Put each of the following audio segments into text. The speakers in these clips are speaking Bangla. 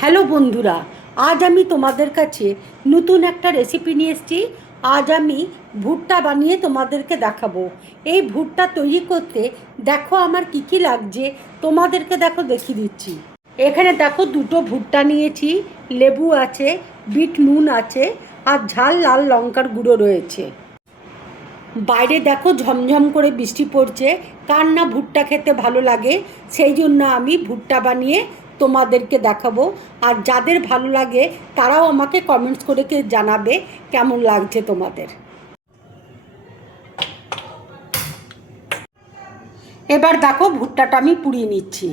হ্যালো বন্ধুরা, আজ আমি তোমাদের কাছে নতুন একটা রেসিপি নিয়ে এসেছি। আজ আমি ভুট্টা বানিয়ে তোমাদেরকে দেখাবো। এই ভুট্টা তৈরি করতে দেখো আমার কী কী লাগছে, তোমাদেরকে দেখো দেখিয়ে দিচ্ছি। এখানে দেখো দুটো ভুট্টা নিয়েছি, লেবু আছে, বিট নুন আছে, আর ঝাল লাল লঙ্কার গুঁড়ো রয়েছে। বাইরে দেখো ঝমঝম করে বৃষ্টি পড়ছে, কার না ভুট্টা খেতে ভালো লাগে, সেই জন্য আমি ভুট্টা বানিয়ে তোমাদেরকে দেখাবো। আর যাদের ভালো লাগে তারাও আমাকে কমেন্টস করে জানাবে কেমন লাগছে তোমাদের। এবার দেখো ভুট্টাটা আমি পুড়িয়ে নিচ্ছি।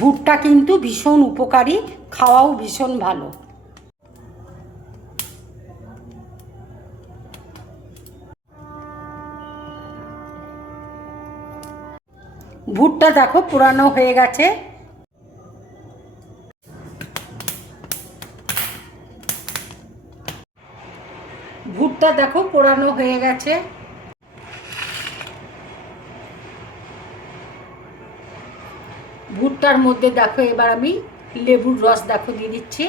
ভুট্টা কিন্তু ভীষণ উপকারী, খাওয়াও ভীষণ ভালো। ভুট্টা দেখো পুরানো হয়ে গেছে। ভুট্টা দেখো পোড়ানো হয়ে গেছে। ভুট্টার মধ্যে দেখো এবার আমি লেবুর রস দেখো দিয়ে দিচ্ছি।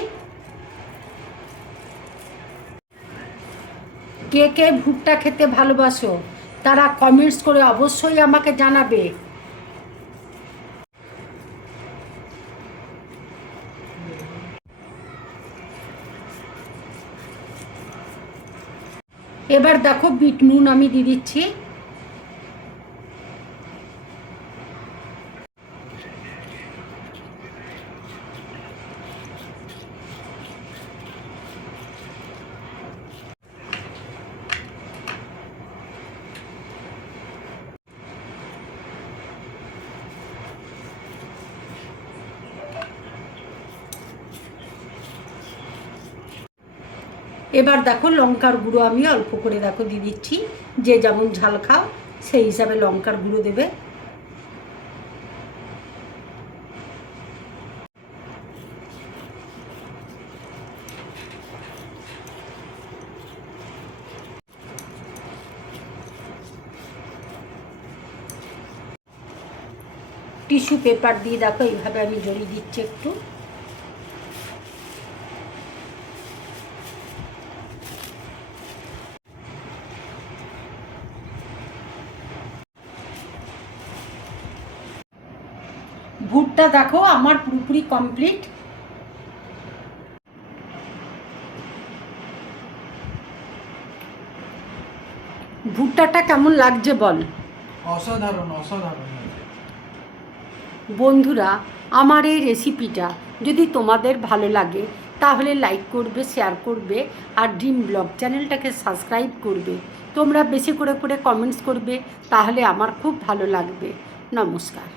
কে কে ভুট্টা খেতে ভালোবাসো তারা কমেন্টস করে অবশ্যই আমাকে জানাবে। এবার দেখো বিট নুন আমি দিয়ে দিচ্ছি। এবার দেখো লঙ্কার গুঁড়ো আমি অল্প করে দেখো দিয়ে দিচ্ছি, যে যেমন ঝাল খাও সেই হিসাবে লঙ্কার গুঁড়ো দেবে। টিস্যু পেপার দিয়ে দেখো এইভাবে আমি জড়িয়ে দিচ্ছি একটু। ভুট্টা দেখো আমার পুরোপুরি কমপ্লিট। ভুট্টাটা কেমন লাগছে বল? অসাধারণ অসাধারণ। বন্ধুরা, আমার এই রেসিপিটা যদি তোমাদের ভালো লাগে তাহলে লাইক করবে, শেয়ার করবে, আর ড্রিম ব্লগ চ্যানেলটাকে সাবস্ক্রাইব করবে। তোমরা বেশি করে কমেন্টস করবে, তাহলে আমার খুব ভালো লাগবে। নমস্কার।